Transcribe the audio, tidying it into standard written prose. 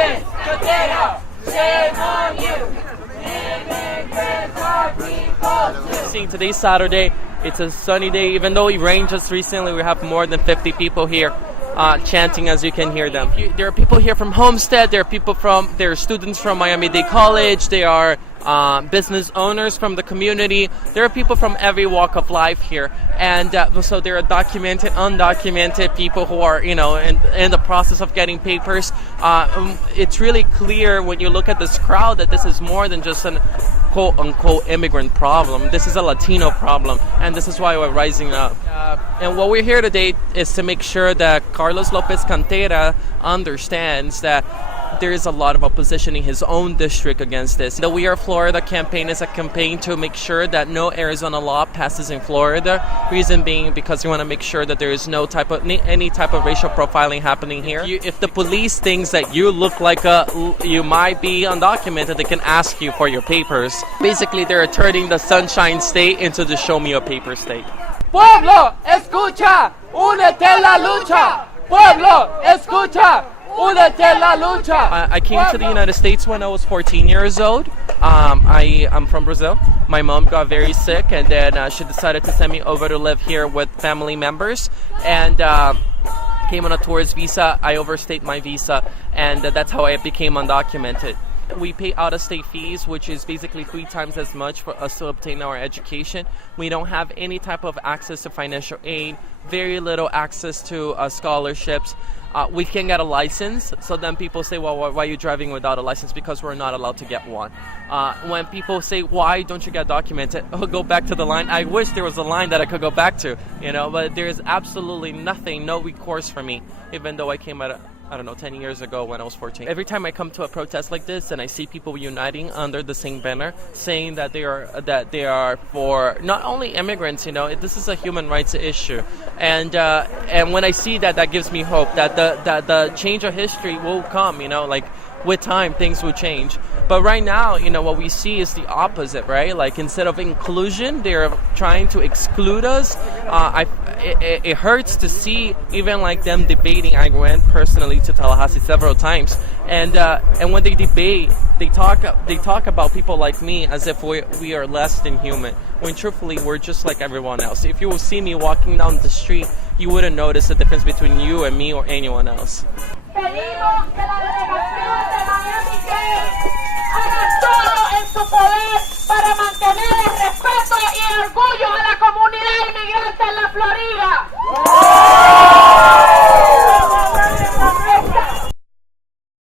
Lopez, Cotero, shame on you. Immigrants are people too. Seeing today's Saturday, it's a sunny day. Even though it rained just recently, we have more than 50 people here chanting, as you can hear them. There are people here from Homestead. There are students from Miami-Dade College. There are business owners from the community. There are people from every walk of life here, and so there are documented, undocumented people who are, in the process of getting papers. It's really clear when you look at this crowd that this is more than just an quote-unquote immigrant problem. This is a Latino problem, and this is why we're rising up. And what we're here today is to make sure that Carlos Lopez Cantera understands that there is a lot of opposition in his own district against this. The We Are Florida campaign is a campaign to make sure that no Arizona law passes in Florida. Reason being because we want to make sure that there is no any type of racial profiling happening here. If the police thinks that you look like you might be undocumented, they can ask you for your papers. Basically, they're turning the Sunshine State into the Show Me Your Paper State. Pueblo, escucha, únete a la lucha. Pueblo, escucha. I came to the United States when I was 14 years old. I'm from Brazil. My mom got very sick, and then she decided to send me over to live here with family members. And came on a tourist visa. I overstayed my visa, and that's how I became undocumented. We pay out-of-state fees, which is basically 3 times as much for us to obtain our education. We don't have any type of access to financial aid, very little access to scholarships. We can get a license, so then people say, well, why are you driving without a license? Because we're not allowed to get one. When people say, why don't you get documented? Oh, go back to the line. I wish there was a line that I could go back to, but there is absolutely nothing, no recourse for me, even though I came at 10 years ago when I was 14. Every time I come to a protest like this and I see people uniting under the same banner, saying that they are for not only immigrants, this is a human rights issue, and when I see that, that gives me hope that the change of history will come. With time, things will change. But right now, what we see is the opposite, right? Like, instead of inclusion, they're trying to exclude us. It hurts to see even like them debating. I went personally to Tallahassee several times, and when they debate, they talk about people like me as if we are less than human, when truthfully we're just like everyone else. If you will see me walking down the street, you wouldn't notice the difference between you and me or anyone else. Pedimos que la delegación de Miami-Dade haga todo en su poder para mantener el respeto y el orgullo a la comunidad inmigrante en la Florida.